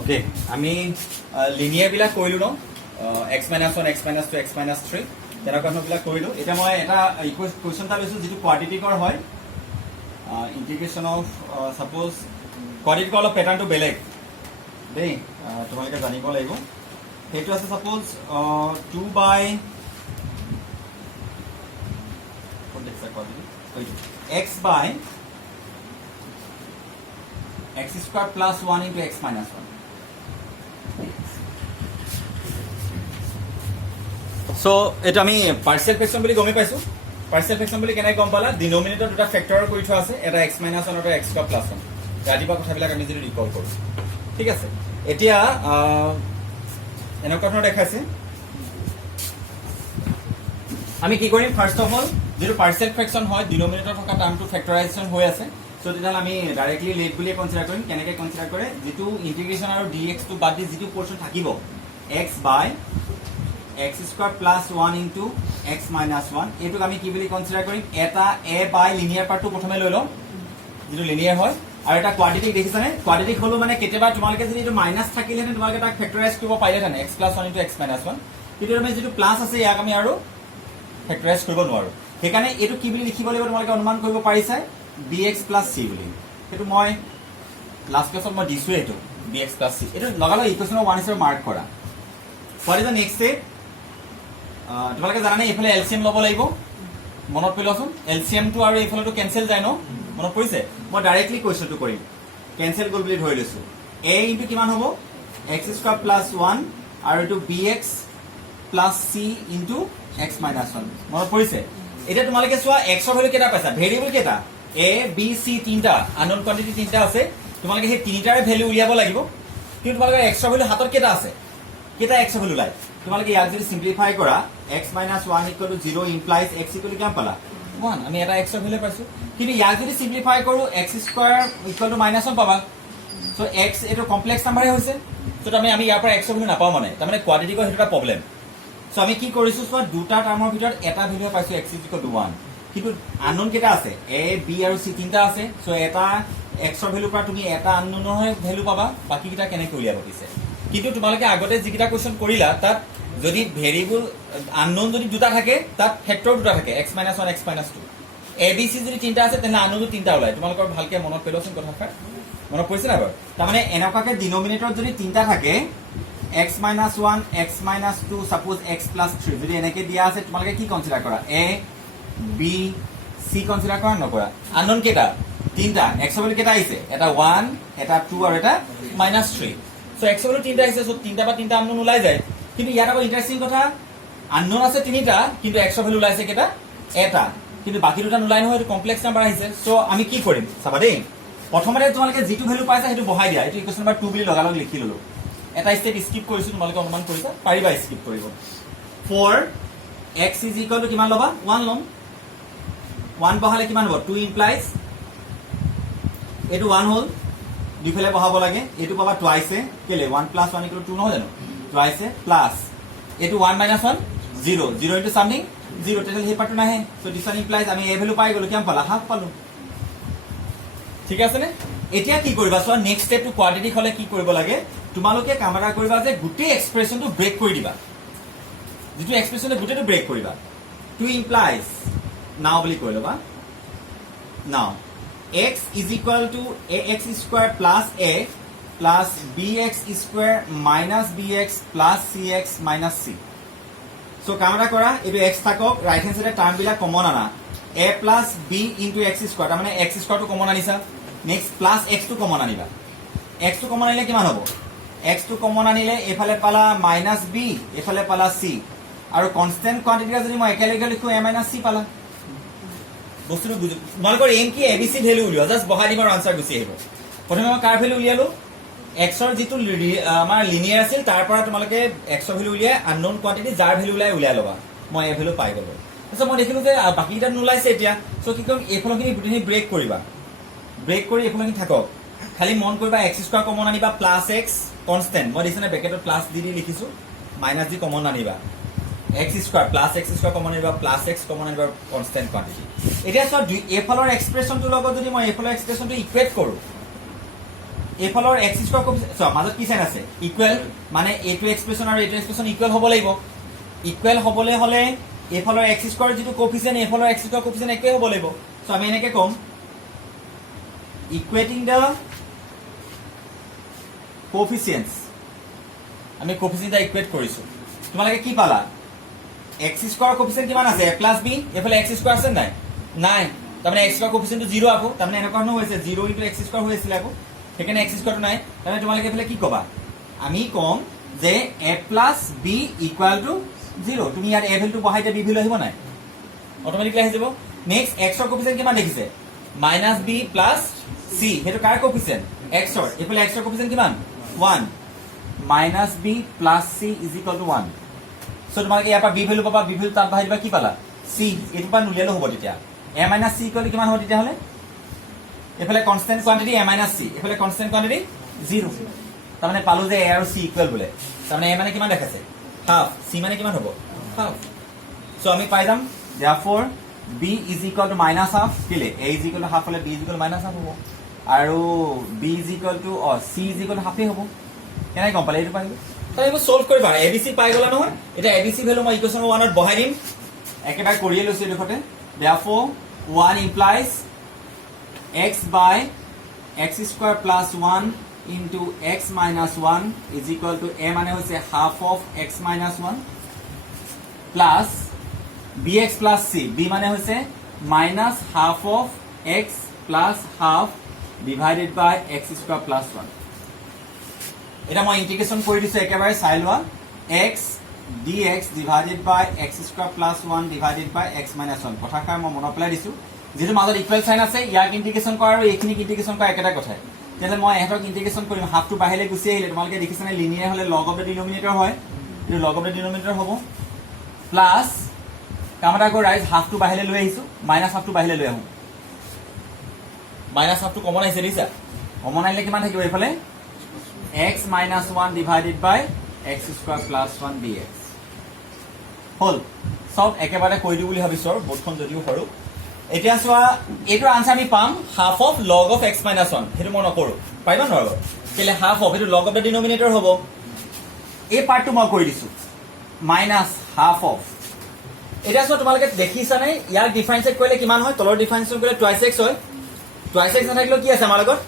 Okay আমি লিনিয়াৰবিলাক কৰিলোঁ ন x-1 x-2 x-3 তেনেকুৱা ধৰণৰবিলাক কৰিলোঁ এতিয়া মই এটা কুৱেশ্যন এটা লৈছোঁ যিটো কোৱাড্ৰেটিকৰ হয় ইণ্টিগ্ৰেশ্যন অফ ছাপ'জ কোৱাড্ৰেটিকৰ অলপ পেটাৰ্ণটো বেলেগ দেই তোমালোকে জানিব লাগিব সেইটো আছে ছাপ'জ 2 বাই x বাই x square plus 1 into x minus 1. So, এটা আমি পার্সিয়াল ফ্র্যাকশন বুলি গমে পাইছো পার্সিয়াল ফ্র্যাকশন বুলি কেনে গম পালা ডিনোমিনেটর দুটা ফ্যাক্টৰৰ কৰি থোৱা আছে এটা x minus 1 আৰু x square plus 1 ৰাতিপুৱা কথাবিলাক আমি যদি ৰিকল কৰো ঠিক আছে এতিয়া এনেকুৱা ধৰণৰ দেখাইছে আমি কি কৰিম ফাৰ্স্ট অফ অল যেটো পাৰ্সিয়াল ফ্ৰ্যাকশন হয় ডিনোমিনেটৰ থকা টাৰ্মটো ফ্যাক্টৰাইজেশন হৈ আছে সো তেতিয়াহ'লে আমি ডাইৰেক্টলি লেট বুলি কনসিডাৰ কৰিম কেনেকৈ কনসিডাৰ কৰে যেটো ইন্টিগ্ৰেশন আৰু dx টো বাদ দি যেটো পোৰশন থাকিব x বাই x square plus 1 into x minus 1 এটোক আমি কি বুলি কনসিডাৰ কৰিম এটা a বাই লিনিয়াৰ পাৰ্টটো প্ৰথমে লৈ লম যেটো লিনিয়াৰ হয় আৰু এটা কোৱাড্ৰেটিক দেখিছানে কোৱাড্ৰেটিক হলো মানে কেতিয়াবা তোমালোকে যদি এটো মাইনাস থাকিলেহেঁতেন তোমালোকে তাক ফ্যাক্টৰাইজ কৰিব পাৰিলেহেঁতেন x plus 1 into x minus 1 কিন্তু আমি যেটো প্লাস আছে ইয়াক আমি আৰু ফ্যাক্টৰাইজ কৰিব নোৱাৰো সেইকাৰণে এটো কি বুলি লিখিব লাগিব তোমালোকে অনুমান কৰিব পাৰিছা bx plus c বুলি এটো মই লাষ্ট ক্লাছত মই দিছো এটো bx plus c এটো লগালো ইকুৱেশ্যনৰ 1 হিচাপে মাৰ্ক কৰা what is the next step তোমালোকে জানানে এফালে এলসিএম লব লাগিব মনত পেলোৱাচোন এলসিএম টো আৰু এফালেটো কেনসেল যায় ন মনত পৰিছে মই ডাইৰেক্টলি কোৱেশ্যনটো কৰিম কেনসেল গল বুলি ধৰি লৈছো a ইনটু কিমান হ'ব x স্কয়াৰ প্লাস 1 আৰু এটো bx plus c into x minus 1 মনত পৰিছে এটা তোমালোকে চোৱা x ৰ ভ্যালু কেটা পাইছা ভেৰিয়েবল কেটা a b c তিনটা আননোন কোয়ান্টিটি তিনটা আছে তোমালোকে সেই তিনিটাৰে ভ্যালু উলিয়াব লাগিব কিন্তু তোমালোকে x ৰ ভ্যালু হাতত কেটা আছে কেটা x ৰ ভ্যালু লাই তোমালোকে ইয়াক যদি সিম্পলিফাই কৰা x - 1 = 0 ইমপ্লাইজ x = কিমান পালা 1 আমি এটা x ৰ ভ্যালু পাইছো কিন্তু ইয়াক যদি সিম্পলিফাই কৰো x² = -1 পাবা সো x এটো কমপ্লেক্স নাম্বাৰে হৈছে সো আমি ইয়াৰ পৰা x ৰ ভ্যালু নাপাও মানে তাৰ মানে কোৱাড্ৰেটিকৰ হেতুটা প্ৰবলেম সো আমি কি কৰিছো সো দুটা টাৰ্মৰ ভিতৰত এটা ভ্যালু পাইছো x = 1 কিন্তু আননোন কেটা আছে a b আৰু c তিনটা আছে সো এটা x ৰ ভ্যালু পৰা তুমি এটা আননোনৰ ভ্যালু পাবা বাকি কিটা কেনেকৈ উলিয়াব দিছে কিন্তু তোমালোকে আগতে যিকিটা কোৱেশ্চন কৰিলা তাত যদি ভেৰিয়েবল আননোন যদি দুটা থাকে তাত ফ্যাক্টৰ দুটা থাকে x - 1 x - 2 a b c যদি তিনটা আছে তেনে আননোন তিনটা ওলাই তোমালোকৰ ভালকে মনত পেলোৱাচোন কথাটা মনত পৰিছে না বাৰু তাৰ মানে এনেকুৱাকে ডিনোমিনেটৰত যদি তিনটা থাকে x - 1 x - 2 সাপোজ x + 3 যদি এনেকে দিয়া আছে তোমালোকে কি কনসিডাৰ কৰা a b c কনসিডাৰ কৰা নকৰা আননোন কেটা তিনটা x ৰ ভ্যালু কেটা আহিছে এটা 1 এটা 2 আৰু এটা -3 সো x ৰ ভ্যালু তিনটা আহিছে সো তিনটা বা তিনটা আননোন ওলাই যায় কিন্তু ইয়াত আকৌ ইন্টাৰেষ্টিং কথা আননোন আছে তিনিটা কিন্তু x ৰ ভ্যালু ওলাইছে কেটা এটা কিন্তু বাকি দুটা নোলাই নহয় এটো কমপ্লেক্স নাম্বাৰ আহিছে সো আমি কি কৰিম চাবা দেই প্ৰথমতে তোমালোকে যেটো ভ্যালু পাইছা হেতু বহাই দিয়া এটো ইকুৱেশ্যন নম্বৰ 2 বুলি লগালগ লিখি ললো এটা স্টেপ স্কিপ কৰিছো তোমালোকে অনুমান কৰিছা পাৰিবা স্কিপ কৰিব 4 x = কিমান লবা 1 লম 1 বহালে কিমান হ'ব 2 ইমপ্লাইজ এটো 1 হল দুইফালে বহাব লাগে এটো পাবা টুৱাইছে কেলে 1 + 1 = 2 নহয় জানো টুৱাইছে প্লাস এটো 1 - 1 0 0 ইনটু সামথিং 0 টোটাল হে পাৰ্টটো নাহে সো দিস ওয়ান ইমপ্লাইজ আমি এ ভ্যালু পাই গলো কিমান পালা হাফ পালো ঠিক আছে নে এতিয়া কি কৰিবা so next step to quadratic হলে কি কৰিব লাগে তোমালোকে কামৰা কৰিবা যে গুটি এক্সপ্ৰেছনটো ব্ৰেক কৰি দিবা যেটো এক্সপ্ৰেছনটো গুটিটো ব্ৰেক কৰিবা 2 ইমপ্লাইজ নাও বুলি কৈ লবা নাও x = ax² + a plus bx square minus bx plus cx minus c so কামৰা কৰা এটো x থাকক ৰাইট হ্যান্ড সাইডে টাৰ্ম বিলা কমন আনা a plus b into x square তাৰ মানে x square টো কমন আনিছা নেক্সট প্লাস x টো কমন আনিবা x টো কমন আনিলে কিমান হ'ব x টো কমন আনিলে এফালে পালা -b এফালে পালা c আৰু কনস্ট্যান্ট কোয়ান্টিটি যদি মই একেলগে লিখো a - c পালা বস্তুটো বুঝো তোমালোকৰ এম কি abc ভ্যালু উলিয়া জাস্ট বহাই দিম আৰু আনসাৰ গুছি আহিব প্ৰথমে মই কাৰ ভ্যালু উলিয়ালো x ৰ যেটো আমাৰ লিনিয়াৰ আছিল তাৰ পৰা তোমালোকে x ৰ ভ্যালু উলিয়াই আননোন কোয়ান্টিটি যাৰ ভ্যালু উলিয়াই লবা মই এ ভ্যালু পাই গলো সো মই দেখিলো যে বাকি এটা নোলাইছে এতিয়া সো কি কৰিম এফলখিনি গুটিনি ব্ৰেক কৰিবা ব্ৰেক কৰি এফলখিনি থাকক খালি মন কৰিবা x² কমন আনিবা প্লাস x কনস্ট্যান্ট মই দিছনে ব্ৰেকেটত প্লাস দি লিখিছো মাইনাস দি কমন আনিবা x² প্লাস x² কমন আনিবা প্লাস x কমন আনিবা কনস্ট্যান্ট কোয়ান্টিটি এতিয়া সো এফলৰ এক্সপ্ৰেছনটো লগত যদি মই এফলৰ এক্সপ্ৰেছনটো ইকুৱেট কৰো এইফালৰ x স্কয়াৰ কোফিচিয়েন্ট চোৱা মাজত কি সাইন আছে ইকুৱেল মানে এইটো এক্সপ্ৰেছন আৰু এইটো এক্সপ্ৰেছন ইকুৱেল হ'ব লাগিব ইকুৱেল হ'বলৈ হ'লে এইফালৰ x স্কয়াৰ যেটো কোফিচিয়েন্ট এইফালৰ x স্কয়াৰ কোফিচিয়েন্ট একে হ'ব লাগিব সো আমি এনেকে কম ইকুৱেটিং দা কোফিচিয়েন্টস আমি কোফিচিয়েন্ট ইকুৱেট কৰিছো তোমালোকে কি পালা x স্কয়াৰ কোফিচিয়েন্ট কিমান আছে a + b এফালে x স্কয়াৰ আছে নাই নাই তাৰমানে x স্কয়াৰ কোফিচিয়েন্টটো 0 আকৌ তাৰমানে এনেকুৱা ন হৈছে 0 * x স্কয়াৰ হৈ আছিল আকৌ সেখানে x স্কয়াৰটো নাই তাৰমানে তোমালোকে এফালে কি কবা আমি কম যে a + b = 0 তুমি ইয়াত a ভ্যালুটো বহাইতে b ভ্যালু আহিব নাই অটোমেটিকলি আহি যাব নেক্সট x ৰ কোফিচিয়েন্ট কিমান দেখিছে -b + c হেতু কাৰ কোফিচিয়েন্ট x ৰ এফালে x ৰ কোফিচিয়েন্ট কিমান 1 -b + c = 1 সো তোমালোকে ইয়াৰ পৰা b ভ্যালু পাবা b ভ্যালু তাত বহাই দিবা কি পালা c এটো পৰা নুলিয়ালো হ'ব তেতিয়া a - c = কিমান হ'ব তেতিয়া হলে এফালে কনস্ট্যান্ট কোয়ান্টিটি a - c এফালে কনস্ট্যান্ট কোয়ান্টিটি 0 তাৰ মানে পালো যে a আৰু c ইকুৱেল বলে তাৰ মানে a মানে কিমান দেখাইছে হাফ c মানে কিমান হ'ব হাফ সো আমি পাই যাম therefore b = -half কিলে a = half হলে b = -half হ'ব আৰু b c = half হ'ব কেনে গম পালে এইটো পাইলো তাই আমি সলভ কৰিবা abc পাই গলা নহয় এটা abc ভ্যালু মই ইকুৱেশ্যন 1 ত বহাই দিম একেবাৰে কৰিয়ে লৈছো দেখতে therefore 1 implies x by x² + 1 into x minus 1 is equal to a মানে হৈছে half of x minus 1 plus bx plus c b মানে হৈছে minus half of x plus half divided by x² plus 1 এটা মই ইন্টিগ্ৰেশন কৰি দিছো একেবাৰে চাই লোৱা x dx divided by x² plus 1 divided by x minus 1 কথাকাৰ মই মনত পেলাই দিছো যেটো মাজত ইকুৱেল সাইন আছে ইয়াক ইন্টিগ্ৰেশন কৰা আৰু এইখিনি ইন্টিগ্ৰেশন কৰা একেটা কথা তেলে মই এহতক ইন্টিগ্ৰেশন কৰিম হাফ টু বাহিলে গুছি আহিলে তোমালোকে দেখিছানে লিনিয়াৰ হলে log of the denominator হয় এটো log of the denominator হ'ব প্লাস কামটা কো ৰাইজ হাফ টু বাহিলে লৈ আহিছো মাইনাস হাফ টু বাহিলে লৈ আহো মাইনাস হাফ টু কমন আহিছে দিছা কমন আহিলে কিমান থাকিব এইফালে x minus 1 divided by x² plus 1 dx হল সব একেবাৰে কৈ দিও বুলি ভাবিছো বোৰ্ডখন যদিও সৰু এতিয়া সোৱা এটো আনসাৰ আমি পাম half of log of x minus 1 হেতু মই নকৰো পাইবা নৰব কেলে half of এটো log of the denominator হ'ব এই পাৰ্টটো মই কৰি দিছো minus half of এটা সোৱা তোমালোকে দেখিছানে ইয়াৰ ডিফাৰেন্সিয়েট কৰিলে কিমান হয় তলৰ ডিফাৰেন্সিয়েট কৰিলে twice x হয় twice x নাথাকিলে কি আছে আমাৰ লগত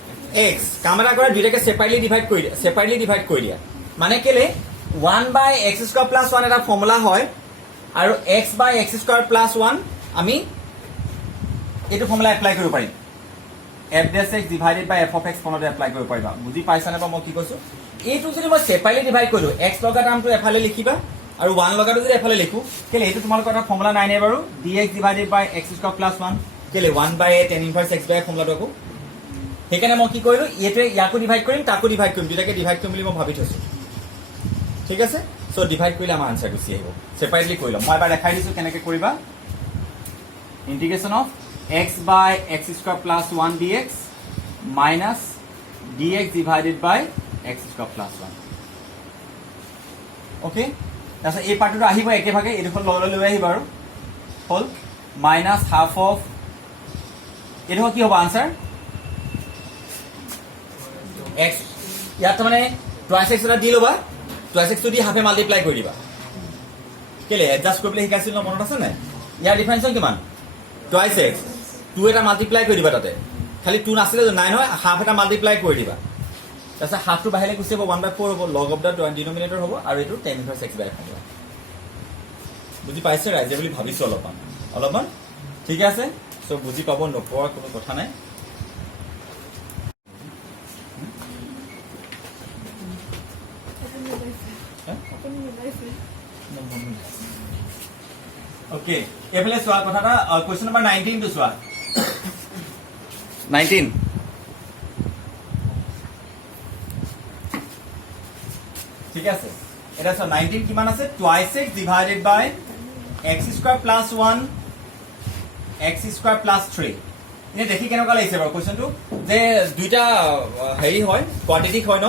x কামৰা কৰা দুইটাকে সেপাৰেটলি ডিভাইড কৰি দিয়া মানে কেলে 1 by x² plus 1 এটা ফৰ্মুলা হয় আৰু x by x² plus 1 আমি এটো ফৰ্মুলা এপ্লাই কৰিব পাৰিম f dash x divided by f of x formula apply কৰিব পাৰিবা বুজি পাইছানে বা মই কি কৈছো এইটো যদি মই সেপাৰেটলি ডিভাইড কৰিলো x লগা টাৰ্মটো এফালে লিখিবা আৰু 1 লগাটো যদি এফালে লিখো কেলে এইটো তোমালোকৰ এটা ফৰ্মুলা নাই নে বাৰু dx divided by x² plus 1 কেলে 1 by tan inverse x by ফৰ্মুলাটো আকৌ হেকানে মই কি কৰিলো এতে ইয়াকো ডিভাইড কৰিম তাকো ডিভাইড কৰিম দুটাকে ডিভাইড কৰিম বুলি মই ভাবি থৈছো ঠিক আছে সো ডিভাইড কৰিলে আমাৰ আনসাৰ গুছি আহিব সেপাৰেটলি কৰিলো মই এবাৰ দেখাই দিছো কেনেকৈ কৰিবা ইন্টিগ্ৰেশন of x by x² plus 1 dx minus dx divided by x² plus 1 okay তাছত এই পাৰ্টটো আহিব একেভাগে এডোখন লৈ আহিব আৰু হল minus half of এটো কি হ'ব আনসাৰ x ইয়াত মানে twice x এটা দি লবা twice x টো দি হাফে মাল্টিপ্লাই কৰি দিবা কেলে এডজাস্ট কৰিবলৈ শিকাইছিল ন মনত আছে নাই ইয়াৰ ডিফাৰেন্স কিমান twice x 2 এটা মাল্টিপ্লাই কৰি দিবা তাতে খালি 2 নাছিলে নাই নহয় হাফ এটা মাল্টিপ্লাই কৰি দিবা তাছত হাফ টু বাহিলে গুছি হ'ব 1/4 হ'ব log of the denominator হ'ব আৰু এটো tan inverse x by হ'ব বুজি পাইছে ৰাইজে বুলি ভাবিছো অলপমান ঠিক আছে সো বুজি পাব নপোৱা কোনো কথা নাই Okay, এফালে সোয়া কথাটা কোশ্চেন নাম্বার 19 টু সোয়া 19 ঠিক আছে এটা সো 19 কিমান আছে twice x divided by x² plus 1 x² plus 3 ইনে দেখি কেনেকুৱা লাগিছে বাৰু কোশ্চেনটো যে দুইটা হেৰি হয় কোয়াড্ৰেটিক হয় ন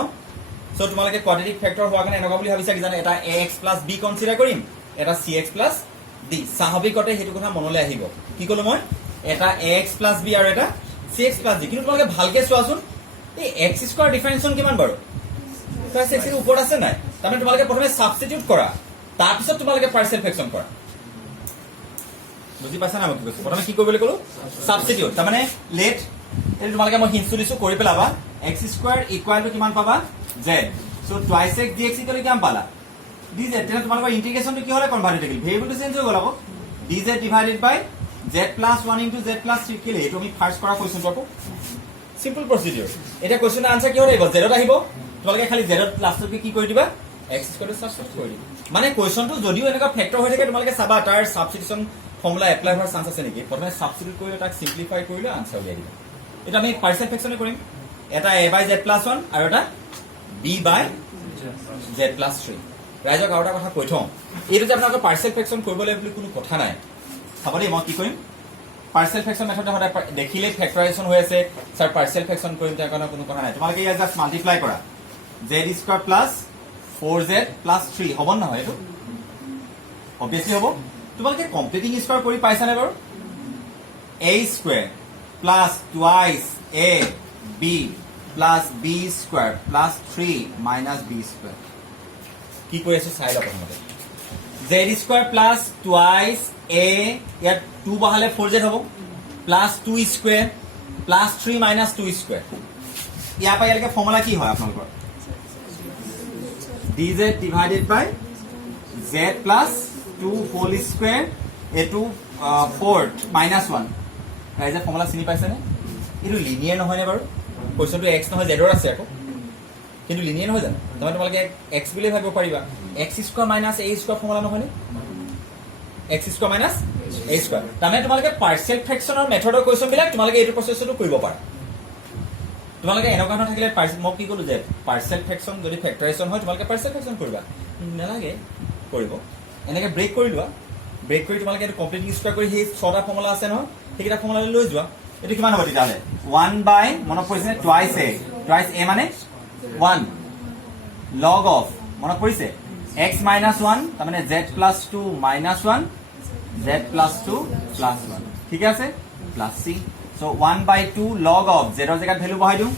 সো তোমালোকে কোয়াড্ৰেটিক ফ্যাক্টৰ হোৱা কাৰণে এনেকুৱা বুলি ভাবিছা কি জানে এটা ax plus b কনসিডাৰ কৰিম এটা cx plus d স্বাভাৱিকতে হেতু কথা মনলৈ আহিব কি কলো মই এটা ax plus b আৰু এটা cx plus d কিন্তু তোমালোকে ভালকে চোৱাচোন এই এক্স স্কোৱাৰ ডিফাৰেঞ্চন কিমান বাৰু প্লাছ এক্স এৰ ওপৰত আছে নাই তাৰমানে তোমালোকে প্ৰথমে সাবস্টিটিউট কৰা তাৰপিছত তোমালোকে পাৰ্চিয়েল ফ্ৰেকচন কৰা বুজি পাইছা না মই কি কৈছো প্ৰথমে কি কৰিবলৈ ক'লো সাবস্টিটিউট তাৰমানে লেট এই তোমালোকে মই হিন্টটো দিছো কৰি পেলাবা x স্কয়াৰ ইকুৱেল টু কিমান পাবা z so twice x dx equal কিমান পালা dz তেনে তোমালোকৰ ইন্টিগ্ৰেশনটো কি হলে কনভাৰ্ট হৈ গ'ল ভেৰিয়েবলটো চেঞ্জ হৈ গ'ল আকৌ dz divided by z plus 1 into z plus 3 কিলে এটো আমি ফার্স্ট কৰা কোৱেশ্চনটো আকৌ সিম্পল প্ৰসিডিউৰ এটা কোৱেশ্চনৰ আনসাৰ কি হ'ব z ত আহিব তোমালোকে খালি z ত লাষ্টত কি কৰি দিবা x স্কয়াৰ সাবস্টিটিউট কৰি দিবা মানে কোৱেশ্চনটো যদিও এনেকা ফেক্টৰ হৈ থাকে তোমালোকে চাবা তাৰ সাবস্টিটিউশন ফৰ্মুলা এপ্লাই হোৱাৰ চান্স আছে নেকি প্ৰথমে সাবস্টিটিউট কৰিলে তাক সিম্পলিফাই কৰিলে আনসাৰ উলিয়াই দিবা এটা আমি পাৰ্চিয়েল ফ্ৰেকচনে কৰিম এটা a by z plus 1 আৰু এটা b by z plus 3 ৰাইজক আৰু এটা কথা কৈ থওঁ এইটো যে আপোনালোকে পাৰ্চিয়েল ফ্ৰেকচন কৰিব লাগিব বুলি কোনো কথা নাই চাবলি মই কি কৰিম পাৰ্চিয়েল ফ্ৰেকচন মেথড হতে দেখিলে ফ্যাক্টৰাইজেশন হৈ আছে স্যাৰ পাৰ্চিয়েল ফ্ৰেকচন কৰিম তাৰ কাৰণে কোনো কথা নাই তোমালোকে ইয়াত জাস্ট মাল্টিপ্লাই কৰা z square plus 4z plus 3 হ'ব নহয় এইটো অবভিয়াসলি হ'ব তোমালোকে কমপ্লিটিং স্কয়াৰ কৰি পাইছা নে বাৰু a square plus twice a b plus b square plus 3 minus b square কি কৰি আছে চাই লওক প্ৰথমতে z square plus twice a ইয়াত 2 বহালে 4z হ'ব plus 2 square plus 3 minus 2 square ইয়াৰ পৰা ইয়ালৈকে ফৰ্মুলা কি হয় আপোনালোকৰ dz divided by z plus 2 whole square এটো 4 মাইনাস 1 ৰাইজে ফৰ্মুলা চিনি পাইছে নে এটো লিনিয়াৰ নহয় নে বাৰু কোৱেশ্চনটো x নহয় z ৰ আছে আকৌ কিন্তু লিনিয়াৰ নহয় জানো তোমালোকে x বুলি ভাবিব পাৰিবা x square minus a square formula নহয় নে x square minus a square তাৰমানে তোমালোকে পাৰ্চিয়েল ফ্ৰেকচনৰ মেথডৰ কোৱেশ্চন বিলাক তোমালোকে এইটো প্ৰচেছটো কৰিব পাৰা তোমালোকে এনেকুৱা ধৰণৰ থাকিলে মই কি ক'লো যে পাৰ্চিয়েল ফ্ৰেকচন যদি ফ্যাক্টৰাইজেশন হয় তোমালোকে পাৰ্চিয়েল ফ্ৰেকচন কৰিবা নালাগে কৰিব এনেকে ব্ৰেক কৰি লোৱা ব্ৰেক কৰি তোমালোকে এইটো কমপ্লিট স্কয়াৰ কৰি সেই ছটা ফৰ্মুলা আছে নহয় সেইকেইটা ফৰ্মুলা লৈ যোৱা এটো কিমান হ'ব তেতিয়াহলে 1 বাই মনত পৰিছে টুৱাইস a মানে 1 log of মনত পৰিছে x minus 1 তাৰমানে z plus 2 minus 1 z plus 2 plus 1 ঠিক আছে plus c so 1 by 2 log of z ৰ জায়গাত ভ্যালু বহাই দিও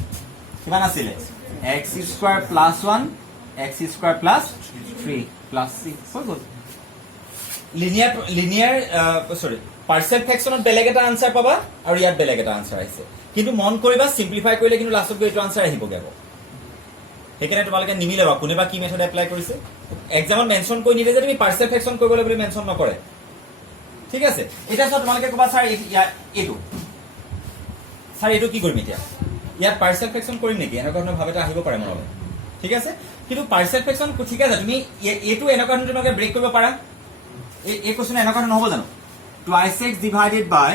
কিমান আছিল x square plus 1 x square plus 3 plus c হৈ গ'ল লিনিয়াৰ সৰি পাৰ্চিয়েল ফ্ৰেকচনত বেলেগ এটা আনসাৰ পাবা আৰু ইয়াত বেলেগ এটা আনসাৰ আহিছে কিন্তু মন কৰিবা সিম্পলিফাই কৰিলে কিন্তু লাষ্টত গৈ এইটো আনসাৰ আহিবগে সেইকাৰণে তোমালোকে নিমিলাবা কোনেবা কি মেথড এপ্লাই কৰিছে এক্সামত মেনশন কৰি নিদিয়ে যে তুমি পাৰ্চিয়েল ফ্ৰেকচন কৰিবলৈ বুলি মেনশন নকৰে ঠিক আছে এটা সব তোমালোকে কবা স্যাৰ এইটো কি কৰিম এতিয়া ইয়াত পাৰ্চিয়েল ফ্ৰেকচন কৰিম নেকি এনেকুৱা ধৰণৰ ভাৱ এটা আহিব পাৰে মনলৈ ঠিক আছে কিন্তু পাৰ্চিয়েল ফ্ৰেকচন ঠিক আছে তুমি এইটো এনেকুৱা ধৰণৰ তোমালোকে ব্ৰেক কৰিব পাৰা এই কোৱেশ্চন এনেকুৱা ধৰণৰ হ'ব জানো twice x divided by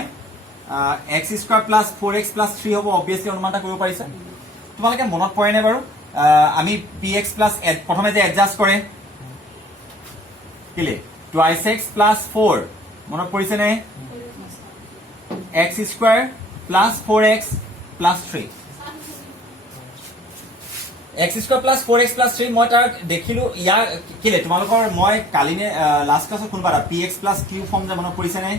x square plus 4x plus 3 হ'ব অবভিয়াসলি অনুমানটা কৰিব পাৰিছা তোমালোকে মনত পৰে নে বাৰু আমি px প্লাস প্ৰথমে যে এডজাস্ট কৰে কিলে টুৱাইস x প্লাস 4 মনত পৰিছে নে x square plus 4x plus 3 x square plus 4x plus 3 মই তাৰ দেখিলো ইয়া কিলে তোমালোকৰ মই কালিনে লাষ্ট ক্লাছত কোনবা px প্লাস q ফৰ্ম যে মনত পৰিছে নে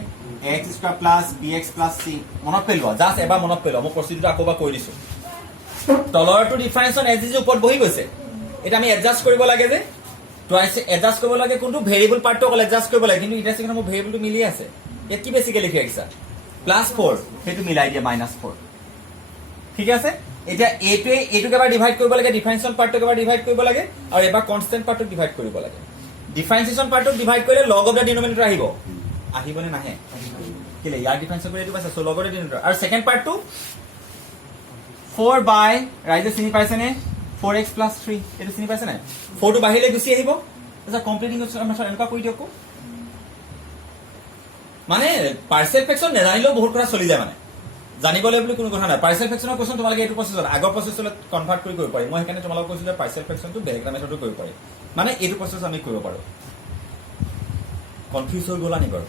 x square plus bx plus c মনত পেলোৱা জাস্ট এবাৰ মনত পেলোৱা মই প্ৰসিডিউৰটো আকৌবা কৈ দিছো তলৰটো ডিফাৰেন্সন এজ ইজ ওপৰত বহি গৈছে এটা আমি এডজাস্ট কৰিব লাগে যে টুৱাইস এডজাস্ট কৰিব লাগে কোনটো ভেৰিয়েবল পাৰ্টটো অকল এডজাস্ট কৰিব লাগে কিন্তু ইটা সেকেন্ড মোৰ ভেৰিয়েবলটো মিলি আছে ইয়াত কি বেসিক্যালি লিখি আছে +4 সেইটো মিলাই দিয়া -4 ঠিক আছে এটা এটোকে এবাৰ ডিভাইড কৰিব লাগে ডিফাৰেন্সিয়েশন পাৰ্টটোকে এবাৰ ডিভাইড কৰিব লাগে আৰু এবাৰ কনস্ট্যান্ট পাৰ্টটোক ডিভাইড কৰিব লাগে ডিফাৰেন্সিয়েশন পাৰ্টটোক ডিভাইড কৰিলে লগ অফ দা ডিনোমিনেটৰ আহিবনে নাহে কিলে ইয়াৰ ডিফাৰেন্স কৰি এইটো পাইছা সো লগ অফ দা ডিনোমিনেটৰ আৰু সেকেন্ড পাৰ্টটো 4 বাই ৰাইজে চিনি পাইছে নে 4x plus 3 এটো চিনি পাইছে নাই 4 টো বাহিৰলে গুছি আহিব এটা কমপ্লিটিং মেথড এনেকা কৰি দিয়ক মানে পাৰ্চিয়েল ফ্ৰেকচন নেজানিলেও বহুত কথা চলি যায় মানে জানিবলৈ বুলি কোনো কথা নাই পাৰ্চিয়েল ফ্ৰেকচনৰ কোৱেশ্চন তোমালোকে এইটো প্ৰসেছত আগৰ প্ৰসেছলৈ কনভাৰ্ট কৰিব পাৰি মই সেইকাৰণে তোমালোকক কৈছো যে পাৰ্চিয়েল ফ্ৰেকচনটো বেলেগ এটা মেথডটো কৰিব পাৰি মানে এইটো প্ৰসেছ আমি কৰিব পাৰো কনফিউজ হৈ গ'লা নি বাৰু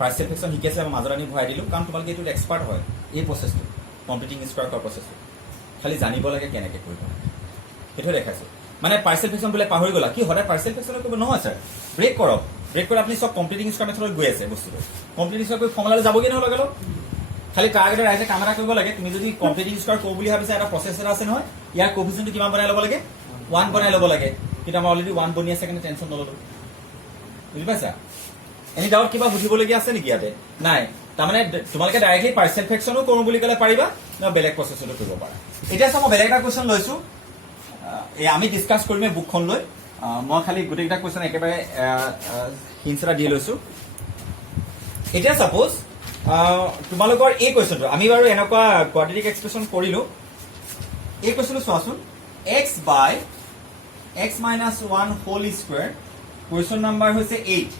পাৰ্চিয়েল ফ্ৰেকচন শিকিছে আমি মাজত আনি ভৰাই দিলো কাৰণ তোমালোকে এইটো এক্সপাৰ্ট হয় এই প্ৰসেছটো কমপ্লিটিং স্কয়াৰ কৰ প্ৰসেছটো খালি জানিব লাগে কেনেকৈ কৰিব সেইটো দেখাইছো মানে পাৰ্চিয়েল ফ্ৰেকচন বলে পাহৰি গলা কি হঠাৎ পাৰ্চিয়েল ফ্ৰেকচন কৰিব নহয় স্যাৰ ব্ৰেক কৰক ব্ৰেক কৰি আপুনি সব কমপ্লিটিং স্কয়াৰ মেথডত গৈ আছে বস্তুটো কমপ্লিটিং স্কয়াৰ কৰি ফৰ্মুলালৈ যাবগে নহয় লগালো খালি তাৰ আগতে ৰাইজে কাম এটা কৰিব লাগে তুমি যদি কমপ্লিটিং স্কোৱাৰ কৰো বুলি ভাবিছা এটা প্ৰচেছ এটা আছে নহয় ইয়াৰ কোফিচিয়েণ্টটো কিমান বনাই ল'ব লাগে 1 বনাই ল'ব লাগে কিন্তু আমাৰ অলৰেডি 1 বনি আছে কাৰণে টেনচন নললো বুজি পাইছা এনি ডাউট কিবা বুজিবলগীয়া আছে নেকি ইয়াতে নাই তাৰমানে তোমালোকে ডাইৰেক্টলি পাৰ্চিয়েল ফ্ৰেকচনো কৰোঁ বুলি ক'লে পাৰিবা না বেলেগ প্ৰচেছতো কৰিব পাৰা এতিয়া চাওঁ মই বেলেগ এটা কুৱেশ্যন লৈছো এই আমি ডিছকাছ কৰিমে বুকখন লৈ মই খালি গোটেইকেইটা কুৱেশ্যন একেবাৰে হিন্টছ এটা দি লৈছো এতিয়া সাপোজ তোমালোকৰ এই কুৱেশ্যনটো আমি বাৰু এনেকুৱা কোৱাড্ৰেটিক এক্সপ্ৰেছন কৰিলো এই কুৱেশ্যনটো চোৱাচোন x by x minus 1 whole square question number হৈছে 8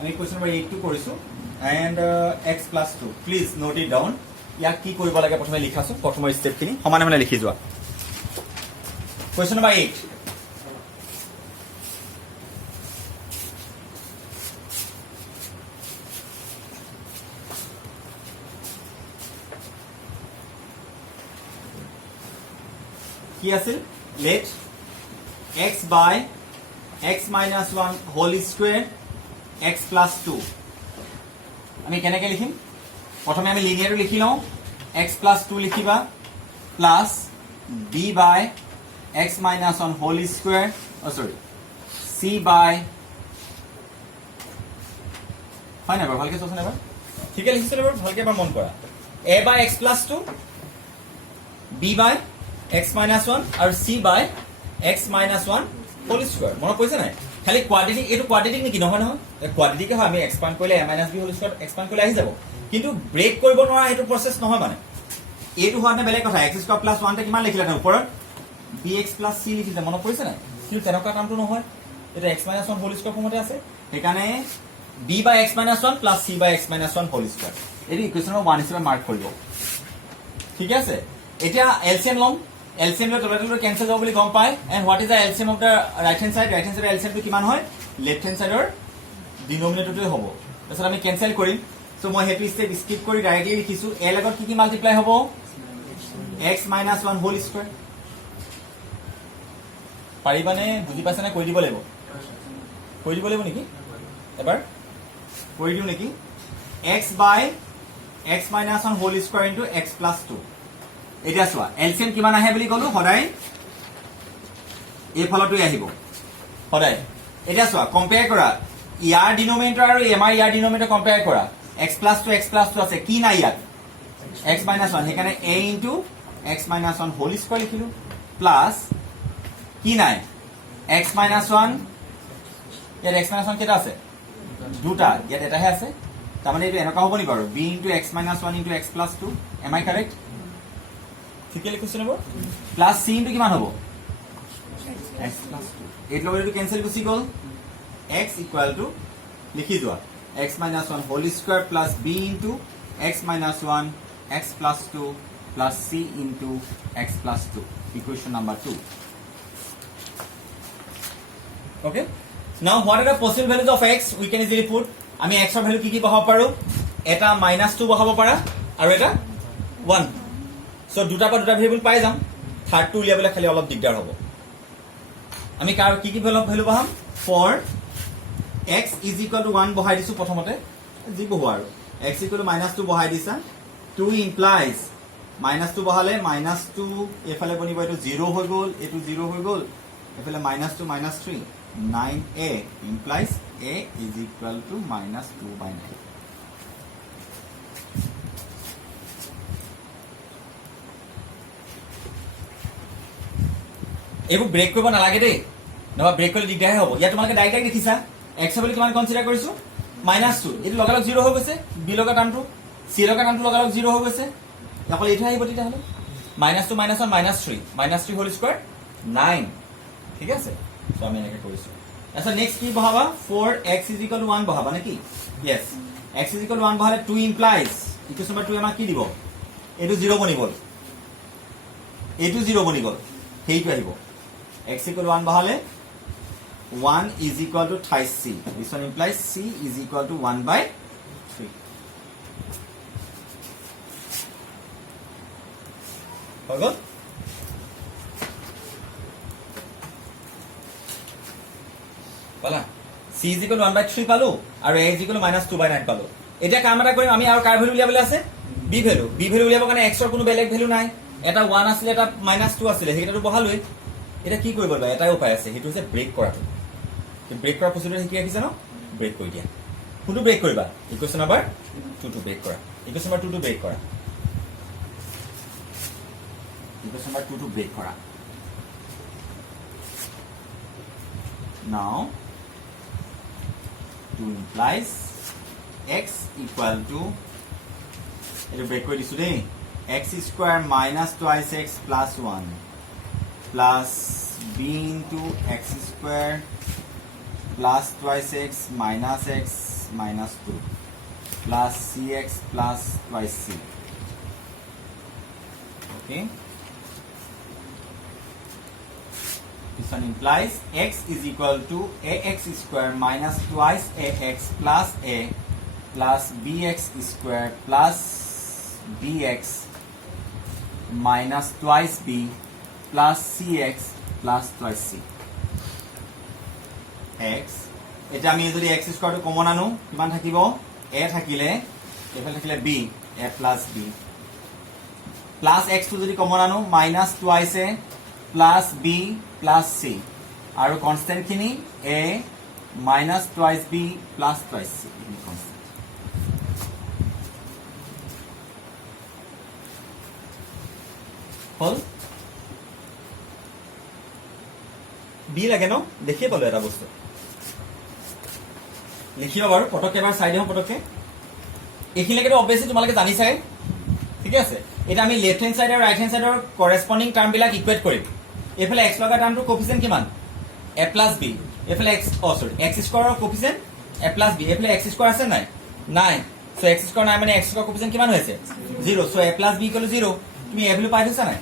আমি কুৱেশ্যন নাম্বাৰ 8 টো কৰিছো and x plus 2 please note it down ইয়াক কি কৰিব লাগে প্ৰথমে লিখাছো প্ৰথমৰ ষ্টেপখিনি সমানে সমানে লিখি যোৱা কুৱেশ্যন নাম্বাৰ 8 কি আছিল let x by x minus 1 whole square x plus 2 আমি কেনেকে লিখিম প্ৰথমে আমি লিনিয়াৰটো লিখি লওঁ x plus 2 লিখিবা plus b by x minus 1 whole square c by হয় না ভালকে চোৱাচোন এবাৰ ঠিকে লিখিছিলো এবাৰ ভালকে এবাৰ মন কৰা a by x plus 2 b by x minus 1 আৰু c by x minus 1 whole square মনত পৰিছে নাই খালি কোৱাড্ৰেটিক এটো কোৱাড্ৰেটিক নেকি নহয় নহয় কোৱাড্ৰেটিক হয় আমি এক্সপান্ড কৰিলে a minus b whole square expand কৰিলে আহি যাব কিন্তু ব্ৰেক কৰিব নোৱাৰা এটো প্ৰসেস নহয় মানে এটো হয় না বেলেগ কথা x square plus 1 তে কিমান লিখিলা না ওপৰত bx plus c লিখিলা মনত পৰিছে নাই কিন্তু তেনেকুৱা কামটো নহয় এটা x minus 1 whole square ফৰ্মতে আছে সেইকাৰণে b by x minus 1 plus c by x minus 1 whole square এটো ইকুৱেশ্যন নম্বৰ 1 হিচাপে মাৰ্ক কৰিব ঠিক আছে এতিয়া এলচিএম লম LCM লৈ তললৈ কেনসেল যাব বুলি গম পায় and what is the LCM of the right hand side LCM টো কিমান হয় লেফট হ্যান্ড সাইডৰ ডিনোমিনেটৰটো হ'ব তাৰছত আমি কেনসেল কৰিম সো মই হেতু স্টেপ স্কিপ কৰি ডাইৰেক্টলি লিখিছো a লগত কি মাল্টিপ্লাই হ'ব x - 1 হোল স্কয়াৰ পাৰিবানে বুজি পাইছা না কৈ দিব লাগিব নেকি এবাৰ কৈ দিও নেকি x by x - 1 whole square into x + 2 এটা চোৱা এলচিএম কিমান আহে বুলি কলো সদায় এই ফলটোই আহিব সদায় এটা চোৱা কম্পেয়াৰ কৰা ইয়াৰ ডিনোমিনেটৰ আৰু এমআই ইয়াৰ ডিনোমিনেটৰ কম্পেয়াৰ কৰা x + 2 আছে কি নাই ইয়াত x - 1 সেইকাৰণে a * x - 1 হোল স্কয়াৰ লিখিলো প্লাস কি নাই x - 1 ইয়াত x - 1 কেটা আছে দুটা ইয়াত এটাহে আছে তাৰমানে এইটো এনেকুৱা হ'ব নি বাৰু b * x - 1 * x + 2 am I correct ঠিকে লিখিছো নেব প্লাস c ইনটু কিমান হ'ব x + 2 এইটো লগতে কেনসেল গুছি গল x = লিখি যোৱা x - 1 whole square plus b into x - 1 x + 2 plus c into x + 2 equation number 2 okay now what are the possible values of x we can easily put আমি x ৰ value কি বহাব পাৰো এটা -2 বহাব পাৰা আৰু এটা 1 সো দুটা পা দুটা ভেৰিয়েবল পাই যাম থাৰ্ড টু উলিয়াবলৈ খালি অলপ দিগদাৰ হ'ব আমি কাৰ কি ভ্যালু বহাম for x = 1 বহাই দিছো প্ৰথমতে জি বহু আৰু x = -2 বহাই দিছা 2 implies -2 বহালে -2 এফালে বনিব এটো 0 হৈ গল এটো 0 হৈ গল এফালে -2 -3 9a implies a = -2/9 এইবোৰ ব্ৰেক কৰিব নালাগে দেই নবা ব্ৰেক কৰিলে দিগদাৰ হ'ব ইয়া তোমালোকে ডাইৰেক্ট লিখিছা x বুলি কিমান কনসিডাৰ কৰিছো -2 এটো লগালগ 0 হৈ গৈছে b লগা টাৰ্মটো c লগা টাৰ্মটো লগালগ 0 হৈ গৈছে অকল এইটো আহিব তেতিয়া হলে -2 - 1 -3 হোল স্কয়াৰ 9 ঠিক আছে সো আমি এনেকৈ কৰিছো আচ্ছা নেক্সট কি বহাবা for x = 1 বহাবা নেকি yes x = 1 বহালে 2 implies ইকুৱেশ্যন নম্বৰ 2 আমাক কি দিব এটো 0 বনি গল এটো 0 বনি গল হেইটো আহিব x = 1 বহালে 1 = 28c this one implies c = 1/3 হৈ গল পালা c = 1/3 পালো আৰু a = -2/9 পালো এতিয়া কাম এটা কৰিম আমি আৰু কাৰ ভ্যালু উলিয়াবলৈ আছে বি ভেলু উলিয়াবৰ কাৰণে এক্সৰ কোনো বেলেগ ভেলু নাই এটা 1 আছিলে এটা -2 আছিলে সেইকেইটাটো বহালোৱে এটা কি কৰিব লাগিব এটাই উপায় আছে সেইটো হৈছে ব্ৰেক কৰাটো ব্ৰেক কৰা প্ৰচিডিউৰ শিকি ৰাখিছে ন ব্ৰেক কৰি দিয়া কোনটো ব্ৰেক কৰিবা ইকুৱেশ্যন নাম্বাৰ 2 টো ব্ৰেক কৰা ইকুৱেশ্যন নাম্বাৰ 2 টো ব্ৰেক কৰা ইকুৱেশ্যন নাম্বাৰ 2 টো ব্ৰেক কৰা now 2 implies x equal to এটা ব্রেক করে দিছো দেই x square minus twice x plus 1 plus b into x square plus twice x minus 2 plus cx plus twice c okay this one implies x is equal to ax square minus twice ax plus a plus bx square plus bx minus twice b plus cx plus twice c x এটা আমি যদি x square টো common আনো কিমান থাকিব a থাকিলে এফালে থাকিলে b a plus b plus x টো যদি কমন আনো minus twice a plus b plus c আৰু কনস্ট্যান্ট খিনি a minus twice b plus twice c হল বি লাগে ন দেখিয়ে পালো এটা বস্তু লিখিবা বাৰু পটকে এবাৰ চাই দিও পটকে এইখিনিলৈকে অবভিয়াসলি তোমালোকে জানিছাই ঠিক আছে এটা আমি লেফট হ্যান্ড সাইড আৰু ৰাইট হ্যান্ড সাইডৰ কৰেসপন্ডিং টাৰ্ম বিলাক ইকুৱেট কৰিম এফালে x লগা টাৰ্মটো কোফিচিয়েন্ট কিমান a plus b এফালে x সৰি x স্কয়াৰৰ কোফিচিয়েন্ট a plus b এফালে x স্কয়াৰ আছে নাই নাই সো x স্কয়াৰ নাই মানে x স্কয়াৰ কোফিচিয়েন্ট কিমান হৈছে 0 সো a plus b 0 তুমি a ভ্যালু পাই দিছা নাই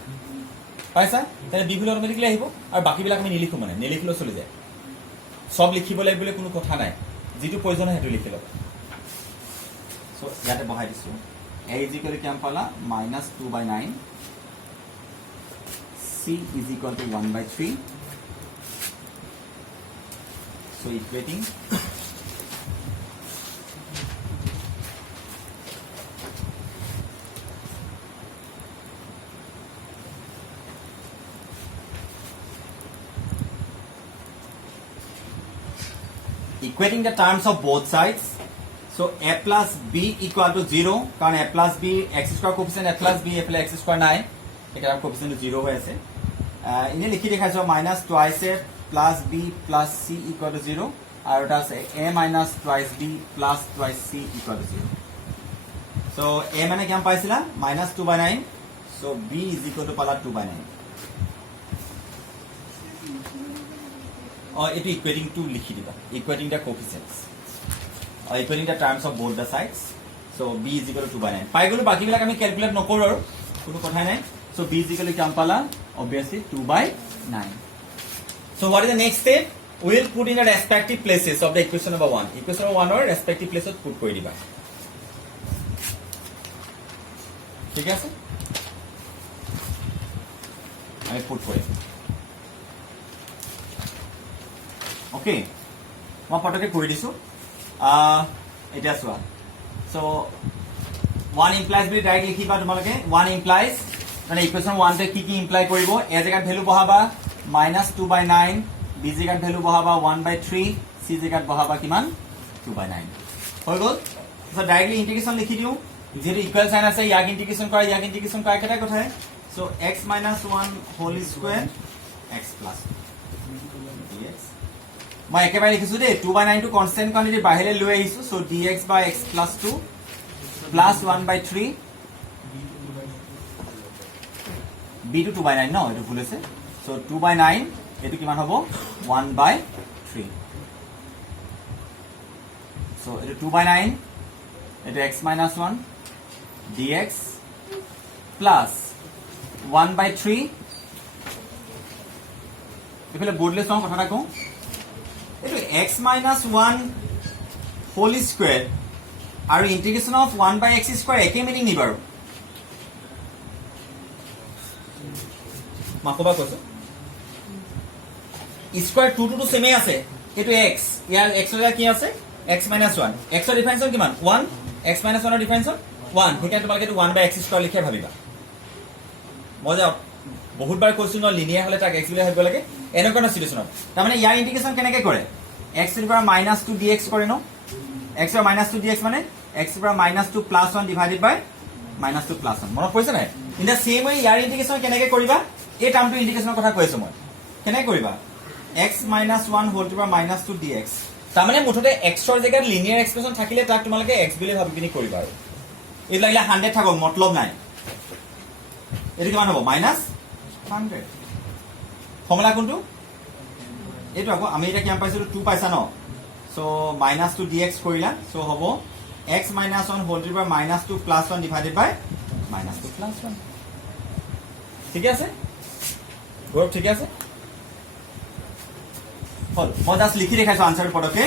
পাইছা তাহলে b ভ্যালু অটোমেটিক্যালি আহিব আৰু বাকি বিলাক আমি নিলিখো মানে নিলিখিলো চলি যায় সব লিখিব লাগিব বলে কোনো কথা নাই যেটো প্ৰয়োজন হেতু লিখি লবা সো ইয়াতে বহাই দিছো a is equal to কিমান পালা -2/9 c is equal to 1/3 so equating equating the terms of both sides so a plus b equal to 0 কারণ a plus b x square coefficient a plus b এফালে x square নাই এটা coefficient 0 হৈ আছে ইনে লিখি দেখাইছো minus twice a plus b plus c equal to 0 আৰু এটা আছে a minus twice b plus twice c equal to 0 so a মানে কিমান পাইছিলা -2/9 so b is equal to পালা 2/9 or it equating to likhi diba equating the coefficients or equating the terms of both the sides so b is equal to 2/9 pai golo baki bilak ami calculate nokoro aru kono kotha nai so b is equal to kam pala obviously 2/9 so what is the next step we will put in the respective places of the equation number 1 equation number 1 or respective places put kori diba ঠিক আছে আমি put kori okay মই পটকে কৰি দিছো এটা চোৱা so 1 implies বুলি ডাইৰেক্ট লিখিবা তোমালোকে 1 implies মানে ইকুৱেশ্যন 1 তে কি ইমপ্লাই কৰিব এ জায়গাত ভ্যালু বহাবা -2/9 বি জায়গাত ভ্যালু বহাবা 1/3 সি জায়গাত বহাবা কিমান 2/9 হৈ গল সো ডাইৰেক্টলি ইন্টিগ্ৰেশন লিখি দিও যেটো ইকুৱেল সাইন আছে ইয়াক ইন্টিগ্ৰেশন কৰা একেটা কথা so x - 1 whole square x plus dx মই একেবাৰে লিখিছো দে 2/9 টু কনস্ট্যান্ট কোয়ান্টিটি বাহিৰে লৈ আহিছো so dx by x plus 2 plus 1/3 b to 2/9 ন এটো ভুল আছে সো 2/9 এটো কিমান হ'ব 1/3 সো এটো 2/9 এটো x - 1 dx plus 1/3 এফালে বোর্ডলেস সম কথা কও এটো x - 1 হোল স্কয়ার আৰু ইন্টিগ্ৰেশন অফ 1/x স্কয়াৰ একে মিনিং নি বাৰু মাকবা কৈছো স্কয়াৰ 2 টু সেমে আছে এটো x ইয়াৰ x এৰ কি আছে x - 1 x এৰ ডিফাৰেন্স কিমান 1 x - 1 এৰ ডিফাৰেন্স 1 সেইকাৰণে তোমালোকে 1/x² লিখে ভাবিবা মই যে বহুতবাৰ কৈছো ন লিনিয়াৰ হলে তাক x বুলি ভাবিব লাগে এনেকুৱা চিটুৱেশ্যনত তাৰমানে ইয়াৰ ইন্টিগ্ৰেশ্যন কেনেকৈ কৰে x to the power -2 dx কৰে ন x to the power -2 dx মানে x to the power -2 + 1 divided by -2 + 1 মনত পৰিছে নাই ইন দা সেম ওয়ে ইয়াৰ ইন্টিগ্ৰেশ্যন কেনেকৈ কৰিবা এই টাৰ্মটো ইন্টিগ্ৰেশ্যনৰ কথা কৈ আছো মই কেনেকৈ কৰিবা x - 1 whole to the power -2 dx তাৰমানে মুঠতে x ৰ জেগাত লিনিয়াৰ এক্সপ্ৰেছন থাকিলে তাক তোমালোকে x বুলি ভাবি পিনি কৰিবা আৰু এই লাগিলে 100 থাকক মতলব নাই এটো কিমান হ'ব -100 ফৰ্মুলা কোনটো এইটো আকৌ আমি এটা কিমান পাইছিলো 2 পাইছা ন সো -2 dx কৰিলা সো হ'ব x - 1 whole to the power -2 + 1 divided by -2 + 1 ঠিক আছে গৌৰৱ ঠিক আছে হল মই জাস্ট লিখি দেখাইছো আনসাৰ পটকে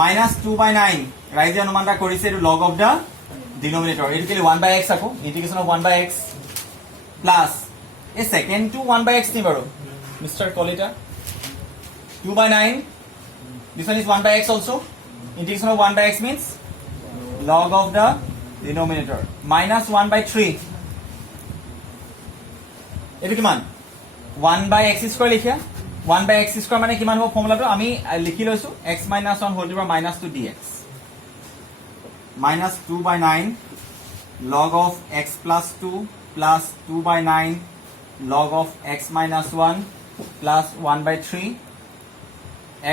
-2/9 ৰাইজে অনুমানটা কৰিছে এটো log of the denominator এটো কেলে 1/x আকো integration of 1/x plus a second to 1/x নি বাৰু Mister Kalita 2/9 this one is 1/x also integration of 1/x means log of the denominator -1/3 এটো কিমান 1/x² লিখিয়া 1/x² মানে কিমান হ'ব ফৰ্মুলাটো আমি লিখি লৈছো x - 1 whole to the power -2 dx -2/9 log of x + 2 plus 2/9 log of x - 1 plus 1/3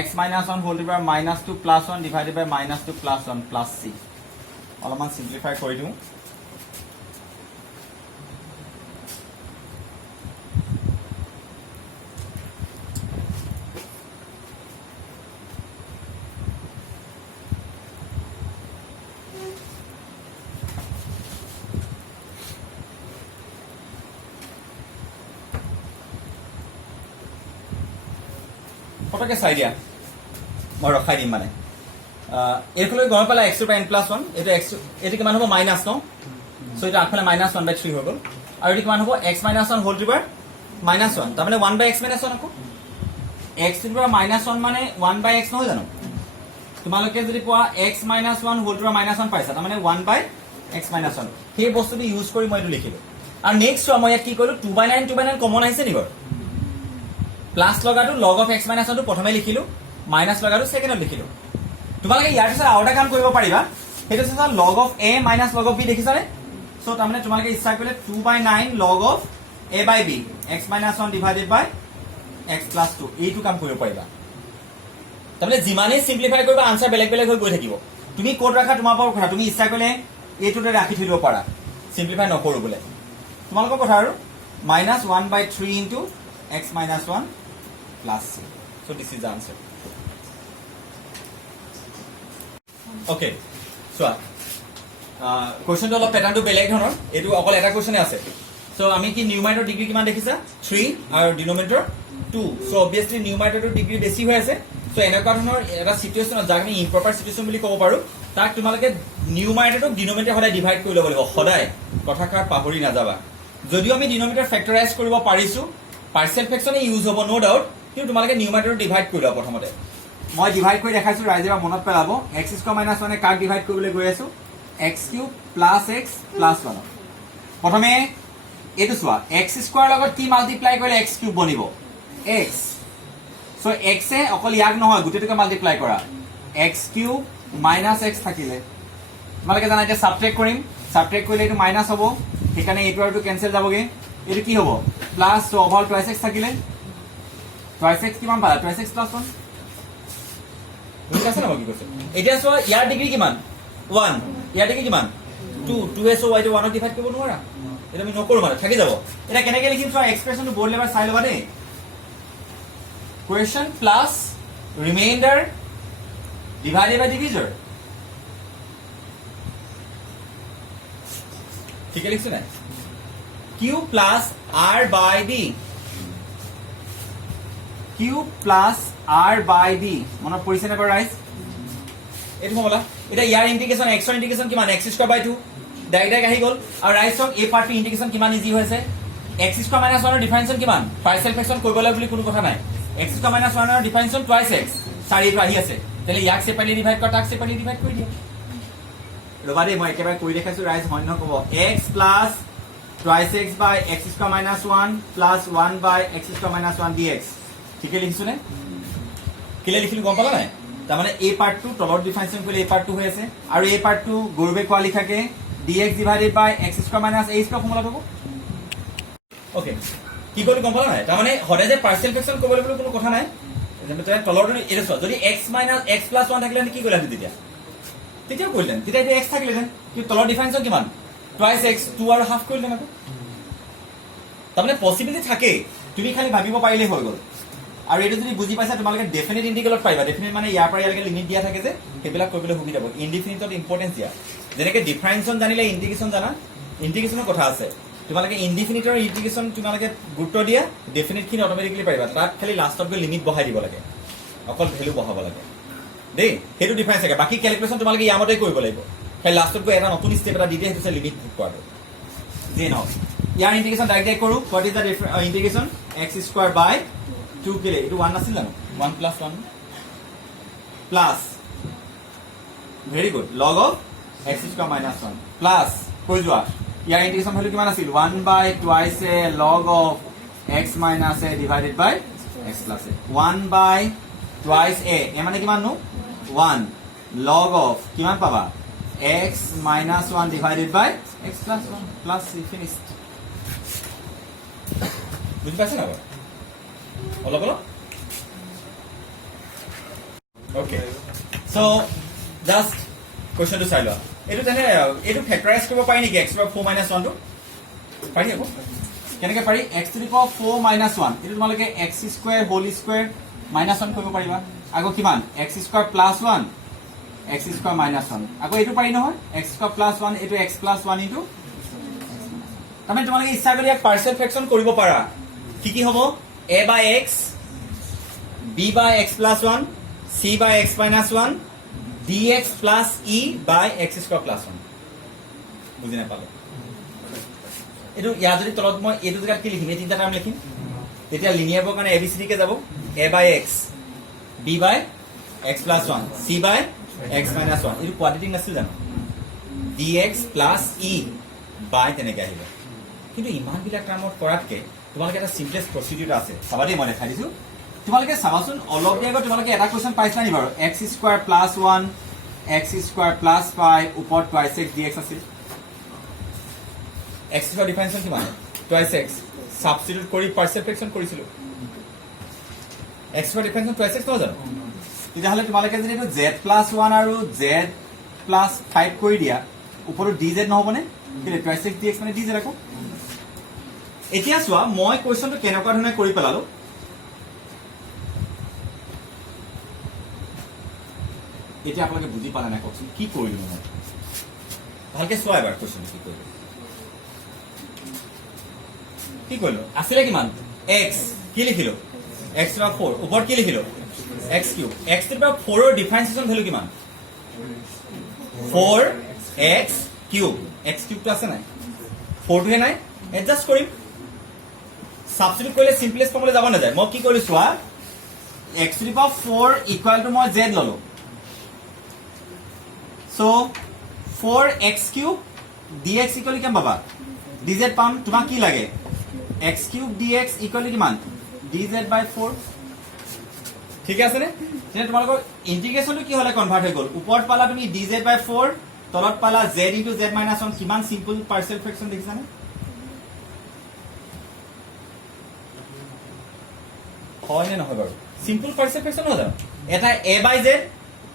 x - 1 whole to the power -2 + 1 divided by -2 + 1 plus c অলপমান সিম্পলিফাই কৰি দিওঁ পটকে চাই দিয়া মই ৰখাই দিম মানে এইফালে গম পালা x to the power n + 1 এটো x এটো কিমান হ'ব মাইনাস ন সো এটা আগফালে -1/3 হৈ গল আৰু এটো কিমান হ'ব x - 1 whole to the power -1 তাৰ মানে 1/x - 1 আকৌ x to the power -1 মানে 1/x নহয় জানো তোমালোকে যদি পোৱা x - 1 whole to the power -1 পাইছা তাৰ মানে 1/x - 1 সেই বস্তুটো ইউজ কৰি মই এটো লিখিলো আৰু নেক্সট মই ইয়াত কি কৰিলো 2/9 কমন আহিছে নি বাৰু প্লাস লগাটো log of x - 1 টো প্ৰথমে লিখিলো মাইনাস লগাটো সেকেন্ডত লিখিলো তোমালোকে ইয়াৰ পিছত আৰু এটা কাম কৰিব পাৰিবা হেতু আছে log of a minus log of b দেখিছানে সো তাৰমানে তোমালোকে ইচ্ছা কৰিলে 2/9 log of a by b x - 1 divided by x + 2 এইটো কাম কৰিব পাৰিবা তাৰমানে যিমানে সিম্পলিফাই কৰিবা আনসাৰ বেলেগ বেলেগ হৈ গৈ থাকিব তুমি কোড ৰাখা তোমাৰ পৰা কথা তুমি ইচ্ছা কৰিলে এইটোতে ৰাখি থৈ দিব পাৰা সিম্পলিফাই নকৰো বলে তোমালোকৰ কথা আৰু -1/3 into x - 1 plus c so this is the answer okay so question to অলপ প্যাটাৰ্নটো বেলেগ ধৰণৰ এটো অকল এটা কোৱেশ্চনে আছে সো আমি কি নিউমাৰেটৰ ডিগ্ৰী কিমান দেখিছা 3 আৰু ডিনোমিনেটৰ 2 সো obviously নিউমাৰেটৰ ডিগ্ৰী বেছি হৈ আছে সো এনেকুৱা ধৰণৰ এটা সিচুৱেচন যাক আমি ইম্প্ৰপাৰ সিচুৱেচন বুলি ক'ব পাৰো তাক তোমালোকে নিউমাৰেটৰক ডিনোমিনেটৰ সদায় ডিভাইড কৰি ল'ব লাগিব সদায় কথাকাৰ পাহৰি নাযাবা যদিও আমি ডিনোমিনেটৰ ফেক্টৰাইজ কৰিব পাৰিছো পাৰ্শিয়েল ফ্ৰেকশনে ইউজ হ'ব নো ডাউট কিন্তু তোমালোকে নিউমাৰেটৰ ডিভাইড কৰি লোৱা প্ৰথমতে মই ডিভাইড কৰি দেখাইছো ৰাইজে মনত পেলাব x² - 1 কাক ডিভাইড কৰিবলৈ গৈ আছো x³ + x + 1 প্ৰথমে এটো চোৱা x² লগত কি মাল্টিপ্লাই কৰিলে x³ বনিব x সো x এ অকল ইয়াক নহয় গুটেটোকে মাল্টিপ্লাই কৰা x³ - x থাকিলে তোমালোকে জানা যে সাবট্ৰেক্ট কৰিম সাবট্ৰেক্ট কৰিলে এটো মাইনাস হ'ব সেইকাৰণে এইটো আৰু কেনসেল যাবগে এটো কি হ'ব প্লাস সো ওভাৰ 2x থাকিলে 2x কিমান পালা 2x + 1 বুজি পাইছা না কি কৈছে এতিয়া সো ইয়াৰ ডিগ্ৰী কিমান 1 ইয়াৰ ডিগ্ৰী কিমান 2 2s y টো 1 ত ডিভাইড কৰিব নোৱাৰা এটা আমি নকৰো মানে থাকি যাব এটা কেনেকৈ লিখিম সো এক্সপ্ৰেছনটো বোৰ্ড লেভেল চাই লবা দেই কোৱেশ্চন প্লাস ৰিমাইন্ডাৰ ডিভাইডেড বাই ডিভিজৰ ঠিক আছে লিখছ না q plus r by d q plus r by d মনত পৰিছে না ৰাইজ এটো ফৰ্মুলা এটা ইয়াৰ ইন্টিগ্ৰেশন x ৰ ইন্টিগ্ৰেশন কিমান x² / 2 ডাইৰেক্ট আহি গল আৰু ৰাইজ হক এই পাৰ্টৰ ইন্টিগ্ৰেশন কিমান ইজি হৈছে x² - 1 ৰ ডিফাৰেন্স কিমান পাৰ্শিয়েল ফ্ৰেকশন কৰিবলৈ বুলি কোনো কথা নাই x² - 1 ৰ ডিফাৰেন্স 2x 4 এইটো আহি আছে তেলে ইয়াক সেপাৰেটলি ডিভাইড কৰা তাক সেপাৰেটলি ডিভাইড কৰি দিয়া ৰবা দেই মই একেবাৰে কৰি দেখাইছো ৰাইজ হয় নহয় ক'ব x প্লাছ টুৱাইচ x বাই x স্কোৱাৰ মাইনাছ 1 প্লাছ 1 বাই x স্কোৱাৰ মাইনাছ 1 dx ঠিকে লিখিছো নে কেলে লিখিলো গম পালা নাই তাৰমানে এই পাৰ্টটো তলৰ ডিফাৰেন্সিয়েশ্যন কৰিলে এই পাৰ্টটো হৈ আছে আৰু এই পাৰ্টটো গৌৰৱে কোৱা লিখাকে dx divided by x square minus a square ফৰ্মুলাত হ'ব ওকে কি কৰিলো গম পালা নাই তাৰমানে সদায় যে পাৰ্চিয়েল ফ্ৰেকচন কৰিবলৈ কোনো কথা নাই তলৰটো এটা চোৱা যদি x মাইনাছ x প্লাছ 1 থাকিলে কি কৰিলা তেতিয়াও কৰিলেন তেতিয়া এতিয়া x থাকিলেহেঁতেন কিন্তু তলৰ ডিফাৰেন্সৰ কিমান টুৱাইচ x 2 আৰু হাফ কৰিলেন আকৌ তাৰমানে পচিবিলিটি থাকে তুমি খালি ভাবিব পাৰিলে হৈ গ'ল আৰু এইটো যদি বুজি পাইছা তোমালোকে ডেফিনিট ইন্টিগ্ৰেলত পাৰিবা ডেফিনিট মানে ইয়াৰ পৰা ইয়ালৈকে লিমিট দিয়া থাকে যে সেইবিলাক কৰিবলৈ সুবিধা হ'ব ইনডিফিনিটত ইম্পৰ্টেন্স দিয়া যেনেকৈ ডিফাৰেন্সন জানিলে ইন্টিগ্ৰেশ্যন জানা ইন্টিগ্ৰেশ্যনৰ কথা আছে তোমালোকে ইনডিফিনিটৰ ইন্টিগ্ৰেশ্যন তোমালোকে গুৰুত্ব দিয়া ডেফিনিটখিনি অট'মেটিকলি পাৰিবা তাত খালি লাষ্টত গৈ লিমিট বহাই দিব লাগে অকল ভেলু বহাব লাগে দেই সেইটো ডিফাৰেন্স থাকে বাকী কেলকুলেশ্যন তোমালোকে ইয়াৰ মতেই কৰিব লাগিব খালি লাষ্টত গৈ এটা নতুন ষ্টেপ এটা দি দিয়ে সেইটো লিমিট বুক কৰাটো যি নহওক ইয়াৰ ইন্টিগ্ৰেশ্যন ডাইৰেক্ট কৰোঁ what is the integration x square by 2 কেলে এইটো 1 নাছিল জানো 1 plus 1 plus very good log of x square minus 1 plus কৈ যোৱা ইয়াৰ ইন্টিগ্ৰেশ্যন ভ্যালু কিমান আছিল 1 by twice a log of x minus a divided by x plus a 1 by twice a মানে কিমান নো 1 লগ অফ কিমান পাবা x minus 1 divided by x plus 1 plus c finished বুঝি পাইছে না অলপ অলপ ওকে সো জাস্ট কোৱেশ্চনটো চাই লোৱা এইটো তেনে এইটো ফেক্টৰাইজ কৰিব পাৰি নেকি x to the power 4 minus 1 টো পাৰি আকৌ কেনেকৈ পাৰি x to the power 4 minus 1 এইটো তোমালোকে x square whole square minus 1 কৰিব পাৰিবা আকৌ কিমান x square plus 1 x square minus 1 আকৌ এইটো পাৰি নহয় x স্কয়াৰ প্লাছ 1 এইটো x প্লাছ 1 ইনটু তাৰমানে তোমালোকে ইচ্ছা কৰি এক পাৰ্চিয়েল ফ্ৰেকচন কৰিব পাৰা কি কি হ'ব a by x b by x plus 1 c by x minus 1 dx plus e by x square plus 1 বুজি নাপালো এইটো ইয়াত যদি তলত মই এইটো জেগাত কি লিখিম এই তিনিটা টাৰ্ম লিখিম তেতিয়া লিনিয়াৰৰ কাৰণে abcd কে যাব a by x b by x plus 1 c by x minus 1 এইটো কোৱাড্ৰেটিক নাছিল জানো dx plus e by তেনেকৈ আহিব কিন্তু ইমান বিলাক টাৰ্মত কৰাতকে তোমালোকে এটা সিম্পলেস্ট প্ৰসিডিউৰ আছে চাবা দেই মই দেখাই দিছো তোমালোকে চাবাচোন অলপ দিয়াগত তোমালোকে এটা কোৱেশ্চন পাইছা নি বাৰু x square plus 1 x square plus 5 ওপৰত টুৱাইচ x dx আছিল x স্কয়াৰ ডিফাৰেন্সিয়েল কিমান টুৱাইচ x সাবস্টিটিউট কৰি পাৰ্চিয়েল ফ্ৰেকচন কৰিছিলো x square differential twice x নহয় জানো তেতিয়াহ'লে তোমালোকে যদি এইটো z প্লাছ 1 আৰু z প্লাছ 5 কৰি দিয়া ওপৰত dz নহবনে কিন্তু টুৱাইচ x dx মানে dz আকৌ এতিয়া চোৱা মই কোৱেশ্চনটো কেনেকুৱা ধৰণে কৰি পেলালো এতিয়া আপোনালোকে বুজি পালে নাই কওকচোন কি কৰিলো মই ভালকে চোৱা এবাৰ কোৱেশ্চনটো কি কৰিলো আছিলে কিমান x কি লিখিলো x to the 4 ওপৰত কি লিখিলো x cube x to the 4 ৰ ডিফাৰেন্সিয়েশ্যন ভ্যালু কিমান 4x কিউব x কিউবটো আছে নাই 4 টো নাই এডজাস্ট কৰিম সাবস্টিটিউট কৰিলে সিম্পলেস্ট ফৰ্মুলা যাব না যায় মই কি কৰিছো চোৱা x to the power 4 equal to মই z ললো so 4x cube dx equal কিমান পাবা dz পাম তোমাক কি লাগে x কিউব dx ইকুৱেল কিমান dz বাই 4 ঠিক আছে নে তেনে তোমালোকৰ ইন্টিগ্ৰেশনটো কি হলে কনভাৰ্ট হৈ গল ওপৰত পালা তুমি dz বাই 4 তলত পালা z ইনটু z মাইনাস 1 কিমান সিম্পল পাৰ্চিয়েল ফ্ৰেকচন দেখিছানে হয় নে নহয় বাৰু সিম্পল পাৰ্চিয়েল ফ্ৰেকচন নহয় জানো এটা a বাই z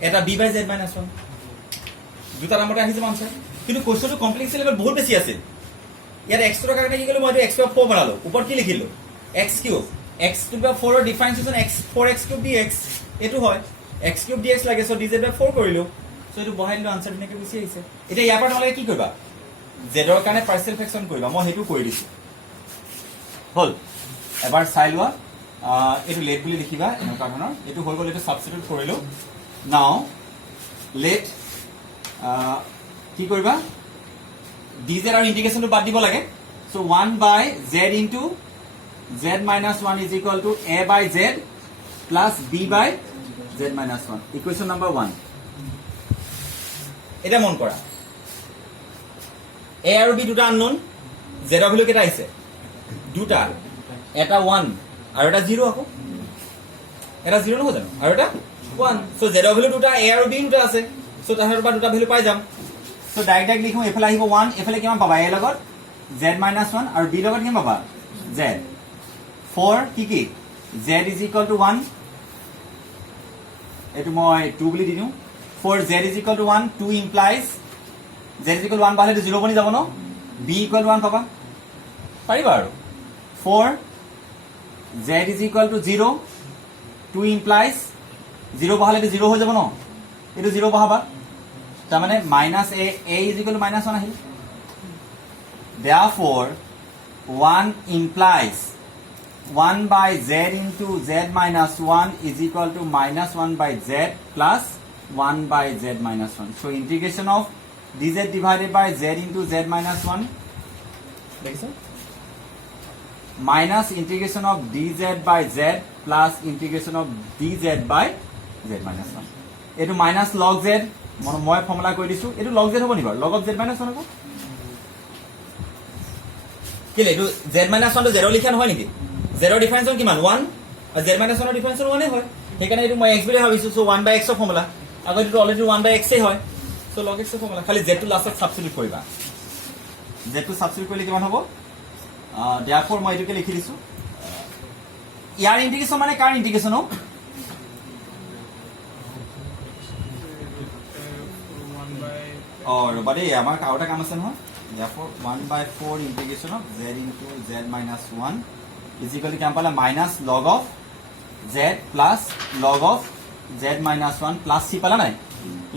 এটা b বাই z মাইনাস 1 দুটা নামতে আহিছে আনসাৰ কিন্তু কোৱেশ্চনটো কমপ্লেক্সিটি লেভেল বহুত বেছি আছিল ইয়াত x ৰ কাৰণে কি কৰিলো মই x ৰ 4 বনালো ওপৰত কি লিখিলো x cube x to the 4 ৰ ডিফাৰেন্সিয়েশ্যন x 4x কিউব dx এটো হয় x কিউব dx লাগে সো dz বাই 4 কৰিলো সো এটো বহাই দিলো আনসাৰ নেকে গুছি আহিছে এতিয়া ইয়াৰ পৰা তোমালোকে কি কৰিবা z ৰ কাৰণে পাৰ্চিয়েল ফ্ৰেকচন কৰিবা মই হেতু কৰি দিছো হল এবাৰ চাই লোৱা এটো লেট বুলি লিখিবা এনেকুৱা ধৰণৰ এটো হৈ গল এটো সাবস্টিটিউট কৰিলো নাও লেট কি কৰিবা dz আৰু ইন্টিগ্ৰেশনটো বাদ দিব লাগে so 1 by z into z minus 1 is equal to a by z plus b by z minus 1 equation number 1 এটা মন কৰা এ আৰু বি দুটা আননোন, জেডৰ ভেলু কেইটা আহিছে দুটা, এটা 1 আৰু এটা 0 আকৌ, এটা 0 নহয় জানো আৰু এটা 1, সো জেডৰ ভেলু দুটা, এ আৰু বি দুটা আছে, সো তাহাঁতৰ পৰা দুটা ভেলু পাই যাম। সো ডাইৰেক্ট লিখো, এফালে আহিব 1, এফালে কিমান পাবা এ লগত z - 1 আৰু বি লগত কিমান পাবা z, 4 কি z is equal to 1, এইটো মই 2 বুলি দি দিওঁ, 4 z is equal to 1, 2 implies z is equal to 1 পালে 0 বনি যাব ন, b equal to 1 পাবা, পাৰিবা আৰু 4 z is equal to 0, 2 implies 0 বহালে 0 হৈ যাব ন, এইটো 0 বহাবা, তাৰ মানে minus a is equal to -1 আহিল, therefore 1 implies 1 by z into z minus 1 is equal to -1 by z plus 1 by z minus 1. So integration of dz divided by z into z minus 1 minus integration of dz by z plus integration of dz by z minus 1. এইটো minus log z মই formula কৈ দিছো, এইটো log z হ'ব নি বাৰু, log of z minus 1 হ'ব কেলে, এইটো z minus 1 টো 0 লিখা নহয় নেকি, 0 ডিফাৰেন্স কিমান 1 আৰু z minus 1 ৰ ডিফাৰেন্স 1 হয়, সেইকাৰণে এইটো মই x বুলি ভাবিছো, সো 1 by x ৰ ফৰ্মুলা, আগত এইটো অলৰেডি 1 by x এ হয়, সো log x ৰ ফৰ্মুলা, খালি z টো লাষ্টত সাবস্টিটিউট কৰিবা, z টো সাবস্টিটিউট কৰিলে কিমান হ'ব, therefore মই এইটোকে লিখি দিছো, ইয়াৰ ইন্টিগ্ৰেশন মানে কাৰ ইন্টিগ্ৰেশন হ'ব, ৰবা দেই আমাৰ আৰু এটা কাম আছে নহয়, therefore 1/4 integration of z into z minus 1 is equal to কিমান পালা minus log of z plus log of z minus 1 plus c পালা নাই,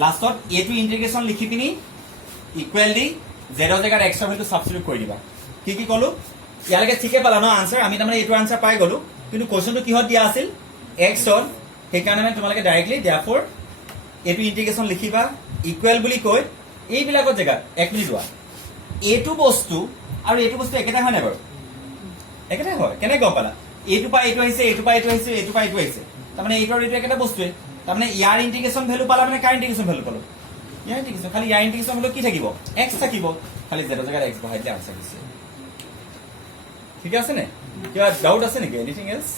লাষ্টত এইটো ইন্টিগ্ৰেশন লিখি পিনি ইকুৱেল দি z ৰ জেগাত x ৰ ভেলু সাবস্টিটিউট কৰি দিবা, কি ক'লো ইয়ালৈকে ঠিকে পালা ন আনসাৰ, আমি তাৰমানে এইটো আনসাৰ পাই গলো, কিন্তু কোৱেশ্চনটো কিহত দিয়া আছিল x ৰ, সেইকাৰণে মানে তোমালোকে ডাইৰেক্টলি therefore এইটো ইন্টিগ্ৰেশন লিখিবা ইকুৱেল বুলি কৈ এইবিলাকৰ জেগাত এক মিনিট লোৱা, এইটো বস্তু আৰু এইটো বস্তু একেটাই হয় নাই বাৰু, একেটাই হয়, কেনেকৈ গম পালা, এইটো পৰা এইটো আহিছে, এইটো পৰা এইটো আহিছে, এইটো পৰা এইটো আহিছে, তাৰমানে এইটো আৰু এইটো একেটা বস্তুৱে, তাৰমানে ইয়াৰ ইন্টিগ্ৰেশন ভেলু পালা মানে কাৰ ইন্টিগ্ৰেশন ভেলু পালো, ইয়াৰ ইন্টিগ্ৰেশন, খালি ইয়াৰ ইন্টিগ্ৰেশন ভেলু কি থাকিব x থাকিব, খালি z ৰ জেগাত x বহাই দিলে আনসাৰ দিছে, ঠিক আছে নে, কিবা ডাউট আছে নেকি, এনিথিং এলছ?